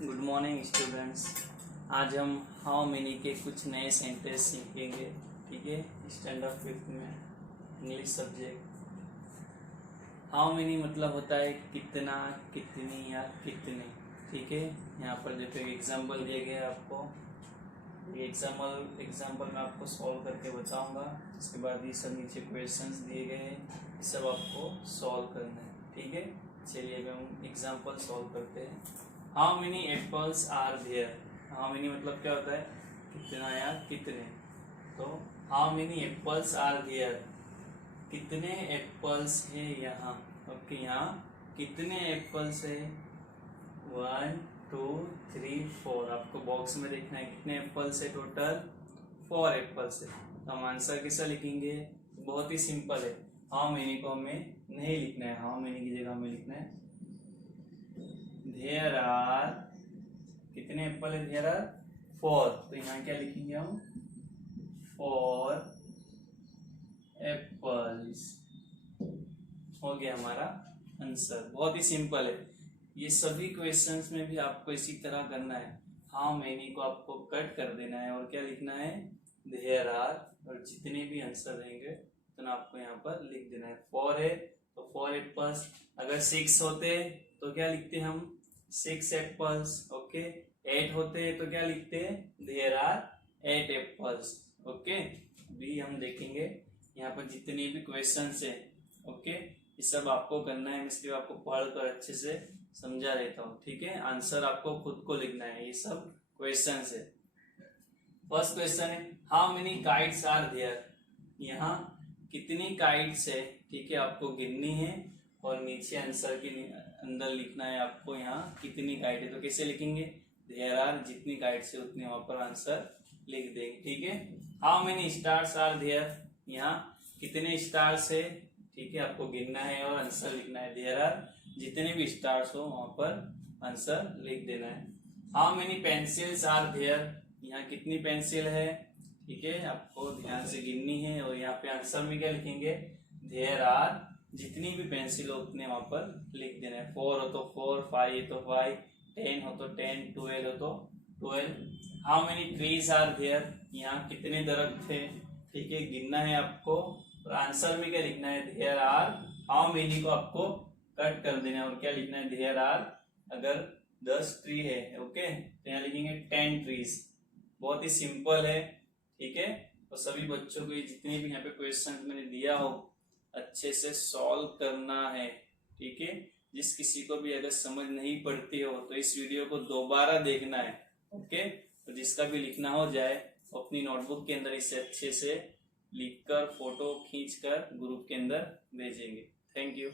Good morning students. आज हम how many के कुछ नए सेंटेंस सीखेंगे। ठीक है, स्टैंडर्ड 5th में इंग्लिश सब्जेक्ट। हाउ मेनी मतलब होता है कितना, कितनी या कितने। ठीक है, यहाँ पर देखो एक एग्जाम्पल दिए गए आपको। ये एग्जाम्पल मैं आपको सॉल्व करके बताऊंगा। उसके बाद ये सब नीचे क्वेश्चंस दिए गए हैं, ये सब आपको सॉल्व करना है। ठीक है, चलिए अब हम एग्जाम्पल सॉल्व करते हैं। How many apples are there. How many मतलब क्या होता है, कितना या कितने। तो how many apples are there, कितने एप्पल्स है यहाँ। ओके, यहाँ कितने एप्पल्स है, 1 2 3 4। आपको बॉक्स में देखना है कितने एप्पल्स है, टोटल 4 एप्पल्स है। तो हम आंसर कैसा लिखेंगे, बहुत ही सिंपल है। हाउ मेनी को हमें नहीं लिखना है, हाउ मेनी की जगह हमें लिखना है देयर आर, कितने एप्पल है, देयर आर 4। तो यहाँ क्या लिखेंगे हम, 4 एप्पल्स। हो गया हमारा आंसर, बहुत ही सिंपल है। ये सभी क्वेश्चंस में भी आपको इसी तरह करना है। हाउ मेनी को आपको कट कर देना है और क्या लिखना है, देयर आर, और जितने भी आंसर रहेंगे उतना आपको यहाँ पर लिख देना है। 4 है तो 4 एप्पल्स। अगर 6 होते तो क्या लिखते हम, 6 एप्पल्स। ओके, 8 होते तो क्या लिखते, देयर आर 8 एप्पल्स। ओके, अभी हम देखेंगे यहाँ पर जितने भी क्वेश्चंस है। ओके, ये सब आपको करना है, इसलिए आपको पढ़कर अच्छे से समझा देता हूँ। ठीक है, आंसर आपको खुद को लिखना है, ये सब क्वेश्चंस है। फर्स्ट क्वेश्चन है how many kites are there. यहाँ कितनी काइट्स है। ठीक है, आपको गिननी है और नीचे आंसर के अंदर लिखना है आपको यहाँ कितनी काइट है। तो कैसे लिखेंगे, देयर आर, जितनी काइट्स है उतने वहां पर आंसर लिख देंगे। ठीक है, how many stars are there, यहाँ कितने स्टार्स है। ठीक है, आपको गिनना है और आंसर लिखना है। देयर आर, जितने भी स्टार्स हो वहां पर आंसर लिख देना है। How many pencils are there, यहाँ कितनी पेंसिल है। ठीक है, आपको ध्यान से गिननी है और यहाँ पे आंसर में क्या लिखेंगे, देयर आर, जितनी भी पेंसिल हो उतने वहां पर लिख देना है। 4 हो तो 4, 5 है तो 5, 10 हो तो 10, 12 हो तो 12। How many trees are there, यहाँ कितने दरख्त है। ठीक है, गिनना है आपको और आंसर में क्या लिखना है, देयर आर। हाउ मेनी को आपको कट कर देना है और क्या लिखना है, देयर आर। अगर 10 ट्री है, ओके, तो यहाँ लिखेंगे 10 ट्रीज। बहुत ही सिंपल है। ठीक है, तो सभी बच्चों को जितने भी यहाँ पे क्वेश्चन मैंने दिया हो अच्छे से सॉल्व करना है। ठीक है, जिस किसी को भी अगर समझ नहीं पड़ती हो तो इस वीडियो को दोबारा देखना है। ओके, तो जिसका भी लिखना हो जाए अपनी नोटबुक के अंदर इसे अच्छे से लिखकर फोटो खींचकर ग्रुप के अंदर भेजेंगे। Thank you.